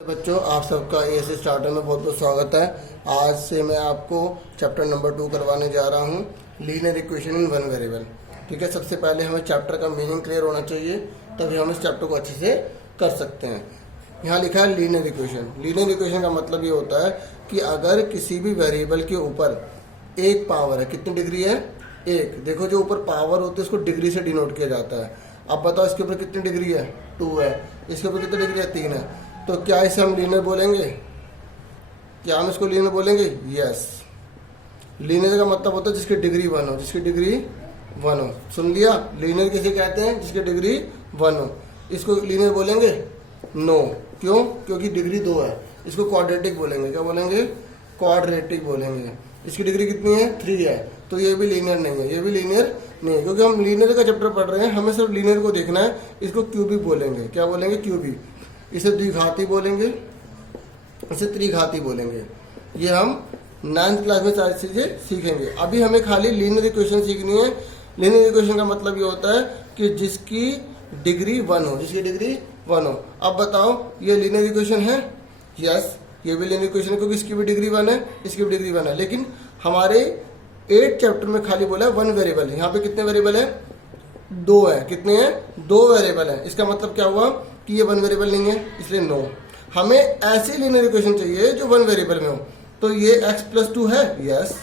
बच्चों, आप सबका एएससी स्टार्टर में बहुत बहुत स्वागत है। आज से मैं आपको चैप्टर नंबर 2 करवाने जा रहा हूँ, linear equation in one variable. ठीक है, सबसे पहले हमें चैप्टर का मीनिंग क्लियर होना चाहिए, तभी हम इस चैप्टर को अच्छे से कर सकते हैं। यहाँ लिखा है लीनियर इक्वेशन। लीनियर इक्वेशन का मतलब ये होता है कि अगर किसी भी वेरिएबल के ऊपर एक पावर है, कितनी डिग्री है? एक। देखो, जो ऊपर पावर होती है उसको डिग्री से डिनोट किया जाता है। अब बताओ इसके ऊपर कितनी डिग्री है? 2 है। इसके ऊपर कितनी डिग्री है? 3 है। तो क्या इसे हम लीनियर बोलेंगे? क्या हम इसको लीनियर बोलेंगे? यस। लीनियर का मतलब होता है जिसकी डिग्री 1 हो, जिसकी डिग्री 1 हो। सुन लिया? लीनियर किसे कहते हैं? जिसकी डिग्री 1 हो। इसको लीनियर बोलेंगे? नो। क्यों? क्योंकि डिग्री 2 है। इसको क्वाड्रेटिक बोलेंगे। क्या बोलेंगे? क्वाड्रेटिक बोलेंगे। इसकी डिग्री कितनी है? 3 है। तो ये भी लीनियर नहीं है, ये भी लीनियर नहीं है, क्योंकि हम लीनियर का चैप्टर पढ़ रहे हैं, हमें सिर्फ लीनियर को देखना है। इसको क्यूबिक बोलेंगे। क्या बोलेंगे? क्यूबिक। इसे द्विघाती बोलेंगे, इसे त्रिघाती बोलेंगे। ये हम 9th क्लास में सारी चीजें सीखेंगे। अभी हमें खाली लीनियर इक्वेशन सीखनी है। लीनियर इक्वेशन का मतलब ये होता है कि जिसकी डिग्री 1 हो, जिसकी डिग्री 1 हो। अब बताओ, ये लीनियर इक्वेशन है? यस, ये भी लीनियर इक्वेशन है, क्योंकि इसकी भी डिग्री 1 है, इसकी भी डिग्री 1 है। लेकिन हमारे 8 चैप्टर में खाली बोला है 1 वेरिएबल। यहाँ पे कितने वेरिएबल है? 2 है। कितने हैं? 2 वेरिएबल है। इसका मतलब क्या हुआ कि ये 1 वेरिएबल नहीं है, इसलिए नो। हमें ऐसी लीनियर इक्वेशन चाहिए जो 1 वेरिएबल में हो। तो ये x + 2 है? यस।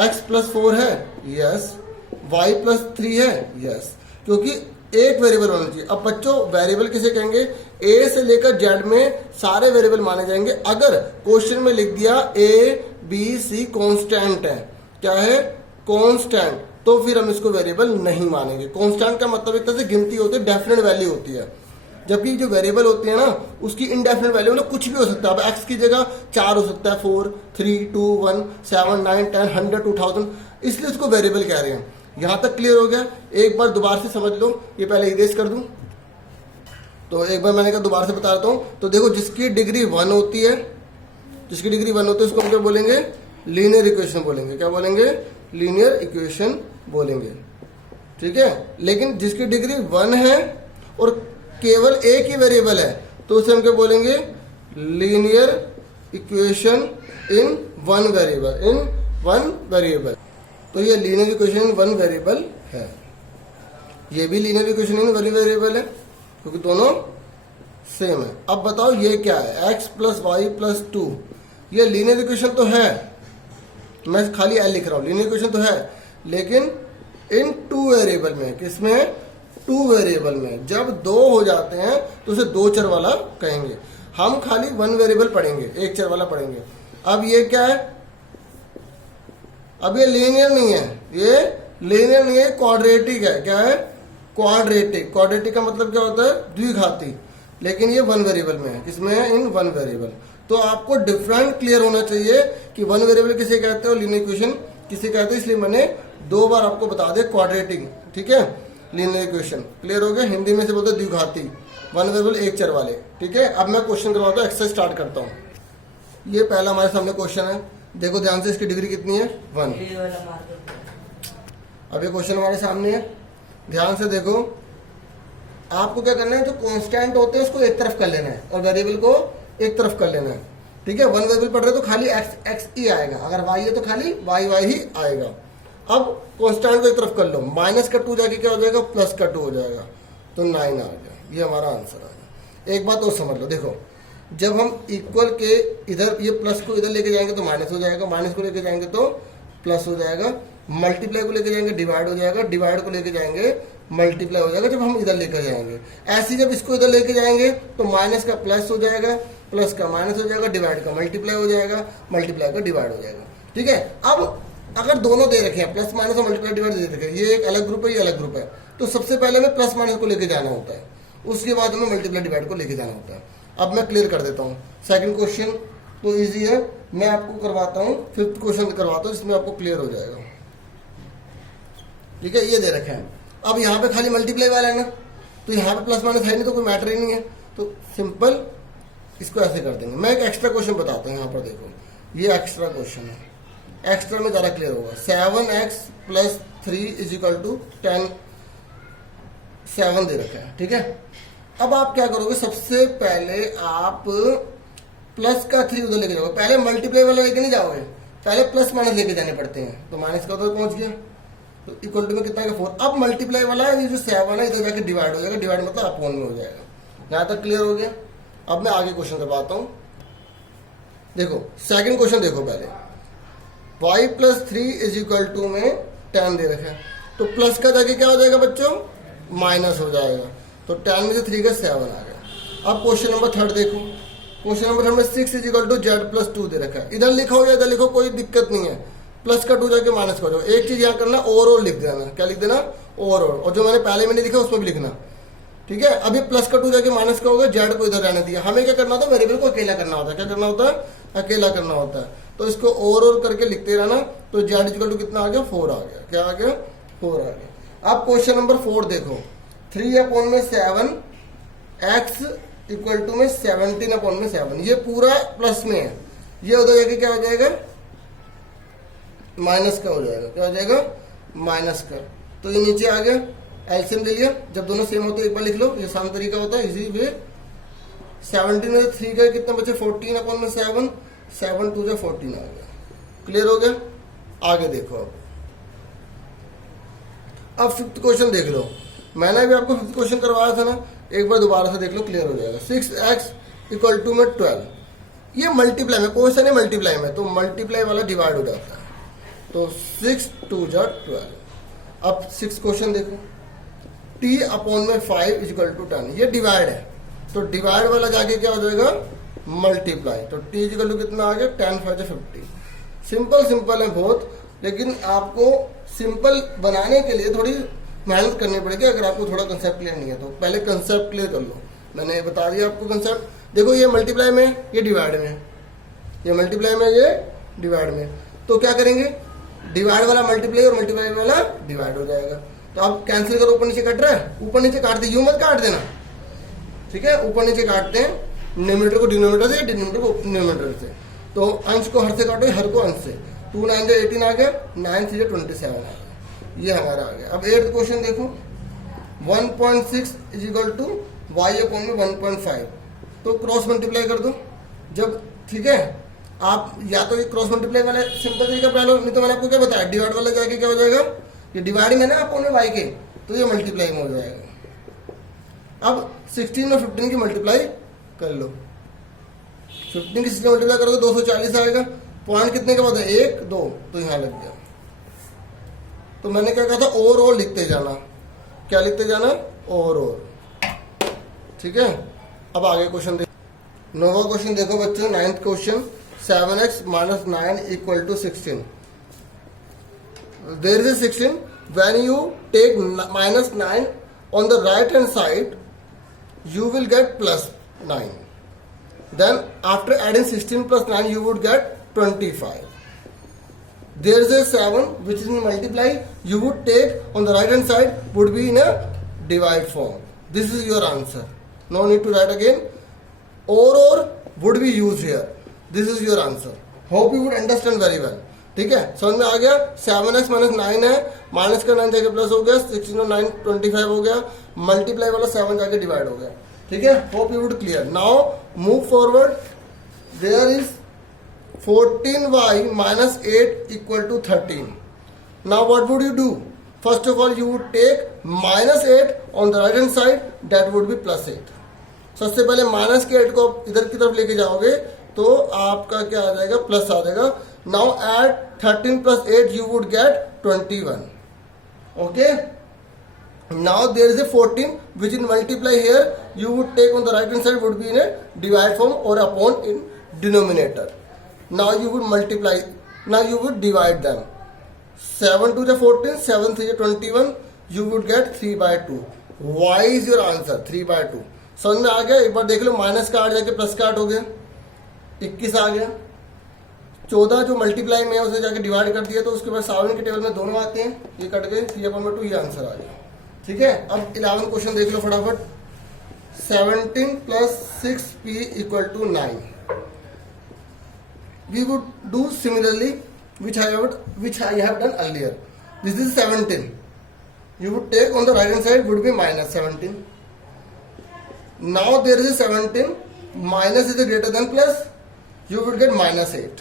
x + 4 है? यस। y + 3 है? यस। क्योंकि एक वेरिएबल होना चाहिए। अब बच्चों, वेरिएबल किसे कहेंगे? a से लेकर z में सारे वेरिएबल माने जाएंगे। अगर क्वेश्चन में लिख दिया a b c कांस्टेंट है, क्या है? कांस्टेंट, तो फिर हम इसको वेरिएबल नहीं मानेंगे। कांस्टेंट का मतलब एक तरह से गिनती होती है, डेफिनेट वैल्यू होती है। जबकि जो वेरिएबल होती है ना, उसकी इनडेफिनेट वैल्यू मतलब कुछ भी हो सकता है। अब x की जगह 4 हो सकता है, 4, 3, 2, 1, 7, 9, 10, 100, 2000, इसलिए उसको वेरिएबल कह रहे हैं। यहां तक क्लियर हो गया? एक बार दोबारा से समझ लो। ये पहले इरेज कर दूं, तो एक बार मैंने कहा दोबारा से बता देता हूं। तो देखो, जिसकी डिग्री 1 होती है, जिसकी डिग्री 1 होती है, उसको हम क्या बोलेंगे? लीनियर इक्वेशन बोलेंगे। क्या बोलेंगे? लीनियर इक्वेशन बोलेंगे। ठीक है। लेकिन जिसकी डिग्री 1 है और केवल एक ही वेरिएबल है, तो उसे हम क्या बोलेंगे? Linear equation in 1 variable. In 1 variable. तो ये लीनियर इक्वेशन इन 1 वेरिएबल है। ये भी लीनियर इक्वेशन इन 1 वेरिएबल है, क्योंकि दोनों सेम है। अब बताओ, ये क्या है? x + y + 2। ये लीनियर इक्वेशन तो है, मैं खाली एल लिख रहा हूं, लीनियर इक्वेशन तो है, लेकिन इन 2 वेरिएबल में। किसमें? 2 वेरिएबल में। जब 2 हो जाते हैं तो उसे 2 चर वाला कहेंगे। हम खाली 1 वेरिएबल पढ़ेंगे, 1 चर वाला पढ़ेंगे। अब ये क्या है? अब ये लीनियर नहीं है, ये लीनियर नहीं है, क्वाड्रेटिक है। क्या है? क्वाड्रेटिक। क्वाड्रेटिक का मतलब क्या होता है? द्विघाती। लेकिन ये 1 वेरिएबल में है। किसमें है? इन 1 वेरिएबल। तो आपको डिफरेंट क्लियर होना चाहिए कि 1 वेरिएबल किसे कहते हैं और लीनियर इक्वेशन किसे कहते हैं। इसलिए मैंने 2 बार आपको बता दिया क्वाड्रेटिक। ठीक है, लीनियर इक्वेशन क्लियर हो गया। हिंदी में से बोलते हैं द्विघाती, 1 वेरिएबल 1 चर वाले। ठीक है। अब मैं क्वेश्चन करवाता हूँ, एक्सरसाइज स्टार्ट करता हूँ। ये पहला हमारे सामने क्वेश्चन है। देखो ध्यान से, इसकी डिग्री कितनी है? 1। अब ये क्वेश्चन हमारे सामने है, ध्यान से देखो। आपको क्या करना है? जो कांस्टेंट होते हैं उसको एक तरफ कर लेना है और वेरिएबल को एक तरफ कर लेना है। ठीक है। 1 वेरिएबल पढ़ रहे तो खाली x ही आएगा, अगर y है तो खाली y ही आएगा। अब कांस्टेंट को एक तरफ कर लो, माइनस का 2 जाके क्या हो जाएगा? प्लस का 2 हो जाएगा, तो 9 आ गया। ये हमारा आंसर आ गया। एक बात और समझ लो, देखो, जब हम इक्वल के इधर ये प्लस को इधर लेके जाएंगे तो माइनस हो जाएगा, माइनस को लेके जाएंगे तो प्लस हो जाएगा, मल्टीप्लाई को लेके जाएंगे डिवाइड हो जाएगा, डिवाइड को लेके जाएंगे मल्टीप्लाई हो जाएगा जब हम इधर लेकर जाएंगे। ऐसे जब इसको इधर लेके जाएंगे तो माइनस का प्लस हो जाएगा, प्लस का माइनस हो जाएगा, डिवाइड का मल्टीप्लाई हो जाएगा, मल्टीप्लाई का डिवाइड हो जाएगा। ठीक है। अब अगर दोनों दे रखे हैं, प्लस माइनस और मल्टीप्लाई डिवाइड दे रखे हैं, ये एक अलग ग्रुप है, ये अलग ग्रुप है, तो सबसे पहले हमें प्लस माइनस को लेके जाना होता है, उसके बाद हमें मल्टीप्लाई डिवाइड को लेके जाना होता है। अब मैं क्लियर कर देता हूँ। सेकंड क्वेश्चन तो इजी है, मैं आपको करवाता हूँ। 5th क्वेश्चन करवाता हूँ, जिसमें आपको क्लियर हो जाएगा। ठीक है। ये दे रखे हैं। अब यहाँ पे खाली मल्टीप्लाई वाला है ना, तो यहाँ पे प्लस माइनस है नहीं, तो कोई मैटर ही नहीं है, तो सिंपल इसको ऐसे कर देंगे। मैं एक एक्स्ट्रा क्वेश्चन बताता हूँ। यहाँ पर देखो, ये एक्स्ट्रा क्वेश्चन है, एक्स्ट्रा में ज़्यादा क्लियर होगा। 7x + 3 = 10, 7 दे रखा है। ठीक है। अब आप क्या करोगे, सबसे पहले आप प्लस का 3 उधर लेके जाओगे, पहले मल्टीप्लाई वाला लेके नहीं जाओगे, पहले प्लस माइनस लेके जाने पड़ते हैं। तो माइनस का उधर पहुंच गया, तो इक्वल टू में कितना है 4। अब मल्टीप्लाई वाला ये जो 7 है इधर जाके डिवाइड हो जाएगा, डिवाइड मतलब अपॉन में हो जाएगा। यहाँ तक क्लियर हो गया। अब मैं आगे क्वेश्चन करवाता हूँ। देखो सेकंड क्वेश्चन देखो पहले, y plus 3 is equal to में 10 दे रखा है, तो प्लस का जाके क्या हो जाएगा बच्चों, माइनस हो जाएगा। तो 10 में से 3 का 7 आ गया। अब क्वेश्चन नंबर 3 देखो, क्वेश्चन नंबर 3 में 6 is equal to Z plus 2 दे रखा है। इधर लिखो या इधर लिखो कोई दिक्कत नहीं है, प्लस का 2 जाके माइनस का हो जाओ। एक चीज यहाँ करना, ओवरऑल लिख देना। क्या लिख देना, ओवरऑल। और जो मैंने पहले में नहीं लिखा उसमें भी लिखना, ठीक है। अभी प्लस का 2 जाके माइनस का होगा, जेड को इधर रहने दिया। हमें क्या करना होता है, वेरिएबल को अकेला करना होता है। क्या करना होता है, अकेला करना होता है। तो इसको ओवरऑल करके लिखते रहना। तो जेड इक्वल टू कितना आ गया, 4 आ गया। क्या आ गया, 4 आ गया। अब क्वेश्चन नंबर 4 देखो, 3 अपॉन में 7 एक्स इक्वल टू में 17 अपॉन में 7, ये पूरा प्लस में है, ये उधर जाके क्या हो जाएगा, माइनस का हो जाएगा। क्या हो जाएगा, माइनस का। तो ये नीचे आ गया, एलसीएम ले लिया। जब दोनों सेम होते हैं एक बार लिख लो, ये आसान तरीका होता है, इसी वे 17 में 3 का कितना बचे, 14 अपॉन में 7, 7 2 जा 14 आ गया। क्लियर हो गया। आगे देखो अब फिफ्थ क्वेश्चन देख लो। मैंने अभी आपको फिफ्थ क्वेश्चन करवाया था ना, एक बार दोबारा से देख लो, क्लियर हो जाएगा। 6x इक्वल टू में 12, ये मल्टीप्लाई में, क्वेश्चन है मल्टीप्लाई में, तो मल्टीप्लाई वाला डिवाइड हो जाता है। तो 6 2 जा 12। अब 6 क्वेश्चन देखो, t अपॉन में 5 इक्वल टू 10, ये डिवाइड है, तो डिवाइड वाला जाके क्या हो जाएगा, मल्टीप्लाई। तो t इक्वल टू कितना आ गया, 10 5 50। सिंपल है बहुत, लेकिन आपको सिंपल बनाने के लिए थोड़ी मेहनत करनी पड़ेगी अगर आपको थोड़ा कंसेप्ट क्लियर नहीं है तो। पहले कंसेप्ट क्लियर कर लो, मैंने बता दिया आपको कंसेप्ट। देखो ये मल्टीप्लाई में, ये डिवाइड में, ये मल्टीप्लाई में, ये डिवाइड में। तो क्या करेंगे, डिवाइड वाला मल्टीप्लाई और मल्टीप्लाई वाला डिवाइड हो जाएगा। तो आप कैंसिल करो, ऊपर नीचे कट रहा है, ऊपर नीचे काटते, यूं मत काट देना, ठीक है। ऊपर नीचे काटते हैं, न्यूमरेटर को डिनोमिनेटर से, डिनोमिनेटर को न्यूमरेटर से। तो अंश को हर से काटो, हर को अंश से। 2 9 जा 18 आ गया, 9 3 जा 27 आ गया, ये हमारा आ गया। अब 8th क्वेश्चन देखो, 1.6 is equal to y upon में 1.5, तो क्रॉस मल्टीप्लाई कर दो जब, ठीक है। आप या तो ये क्रॉस मल्टीप्लाई वाला सिंपल तरीका पढ़ा लो, नहीं तो मैंने आपको क्या बताया, डिवाइड वाला जाके क्या हो जाएगा, ये डिवाइड में ना अपॉन में y के, तो ये मल्टीप्लाई में हो जाएगा। अब 16 और 15 की मल्टीप्लाई कर लो, 15 की 16 मल्टीप्लाई करोगे 240 आएगा। पॉइंट कितने के बाद है, 1 2, तो यहाँ लग गया। तो मैंने क्या कहा था, ओवरऑल लिखते जाना। क्या लिखते जाना, ओवरऑल, ठीक है। अब आगे क्वेश्चन देखो, 9वां क्वेश्चन देखो बच्चों, 9th question, 7x minus 9 equal to 16. There is a 16. When you take minus 9 on the right hand side, you will get plus 9. Then after adding 16 plus 9, you would get 25. There is a 7 which is in multiply. You would take on the right hand side would be in a divide form. This is your answer. No need to write again. Or would be used here. This is your answer. Hope you would understand very well. ठीक है, समझ में आ गया। 7x minus 9 है, minus का 9 जाके plus हो गया, 16 और 9 25 हो गया, मल्टीप्लाई वाला 7 जाके डिवाइड हो गया, ठीक है। Hope you would clear. Now move forward, there is 14y minus 8 equal to 13. Now what would you do? First of all you would take minus 8 on the right hand side, that would be plus 8. सबसे पहले minus के 8 को इधर की तरफ लेके जाओगे तो आपका क्या आ जाएगा, प्लस आ जाएगा। Now at 13 plus 8 you would get 21. Okay, now there is a 14 which in multiply here, you would take on the right hand side would be in a divide form or upon in denominator. Now you would multiply, now you would divide them. 7 2 14, 7 3 21, you would get 3/2. Y is your answer, 3/2. समझ में आ गया। एक बार देख लो, minus का 8 जाके plus का 8 हो गया, 21 आ गया। 14 जो मल्टीप्लाई में है उसे जाके डिवाइड कर दिया, तो उसके बाद 7 के टेबल में दोनों आते हैं, ये कट गए, 3/2, ये आंसर आ गया, ठीक है। अब 11 क्वेश्चन देख लो फटाफट। 17 plus 6p equal to 9. We would do similarly which I have done earlier. This is 17. You would take on the right hand side would be minus 17. Now there is 17 minus is greater than plus, you will get -8.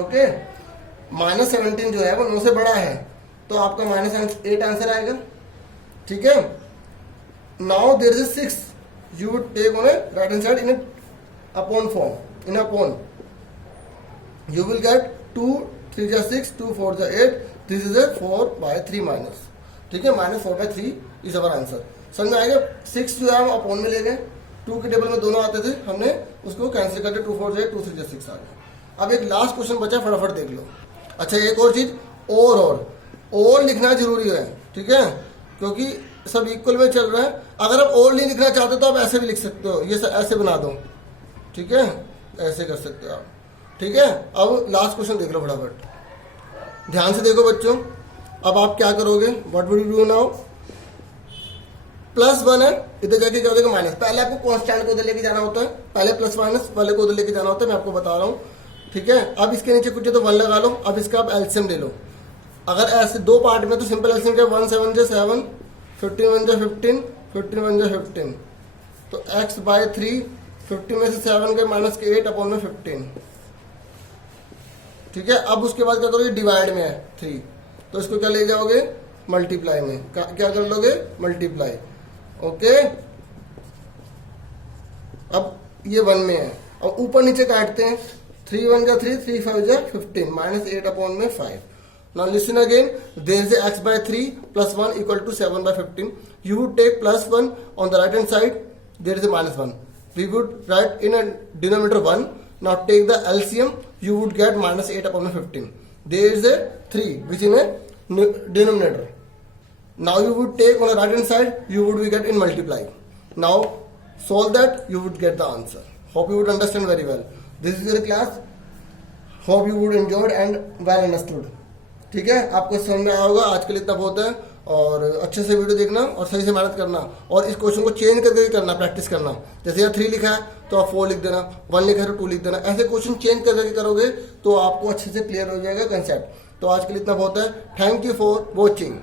Okay, -17 जो है वो 9 से बड़ा है, तो आपका -8 answer आएगा. ठीक है. Now there is 6, you would take on right hand side in upon form, in upon, you will get 2 3 जा 6, 2 4 जा 8, this is a 4/3 माइनस. ठीक है, -4/3 इज अवर आंसर. समझ में आएगा. 6 जो है हम अपॉन में ले गए, 2 के टेबल में दोनों आते थे, हमने उसको कैंसिल करके 2 4 जा 2 3 जा 6 आ गया. अब एक लास्ट क्वेश्चन बचा, फटाफट देख लो. अच्छा, एक और चीज, और लिखना जरूरी है. ठीक है, क्योंकि सब इक्वल में चल रहा है. अगर आप और नहीं लिखना चाहते तो आप ऐसे भी लिख सकते हो, ये ऐसे बना दो. ठीक है, ऐसे कर सकते हो आप. ठीक है. अब लास्ट क्वेश्चन देख लो फटाफट, ध्यान से देखो बच्चों. अब आप क्या करोगे, what would you do now. +1 है, इधर जाके क्या हो जाएगा माइनस. पहले आपको कांस्टेंट को उधर लेके जाना होता है, पहले प्लस माइनस वाले को उधर लेके जाना होता है, मैं आपको बता रहा हूँ. ठीक है. अब इसके नीचे कुछ है तो 1 लगा लो. अब इसका आप एलसीएम ले लो. अगर ऐसे दो पार्ट में तो सिंपल एलसीएम क्या, 1 7 जा 7, 15 1 जा 15, 15 1 जा 15, तो x/3, 15 में से 7 के माइनस के 8 अपॉन में 15. ठीक है. अब उसके बाद क्या करोगे, डिवाइड में है 3, तो इसको क्या ले जाओगे, मल्टीप्लाई में. क्या कर लोगे, मल्टीप्लाई. ओके. अब ये 1 में है, अब ऊपर नीचे काटते हैं. 3 1 जा 3, 3 5 जा 15, -8 अपॉन में 5. Now listen again, there is a x/3 plus 1 equal to 7/15. You would take +1 on the right hand side, there is a -1. We would write in a denominator 1. Now take the LCM, you would get -8 upon 15. There is a 3 which in a denominator. Now you would take on the right hand side, you would get in multiply. Now solve that, you would get the answer. Hope you would understand very well. This is your class. Hope you would enjoy and well understood. ठीक है, आपको समझ में आया होगा. आज के लिए इतना बहुत है, और अच्छे से वीडियो देखना और सही से मेहनत करना, और इस क्वेश्चन को चेंज करके करना, प्रैक्टिस करना. जैसे यहाँ 3 लिखा है तो आप 4 लिख देना, 1 लिखा है तो 2 लिख देना. ऐसे क्वेश्चन चेंज करके करोगे तो आपको अच्छे से क्लियर हो जाएगा कंसेप्ट. तो आज के लिए इतना बहुत है. Thank you for watching.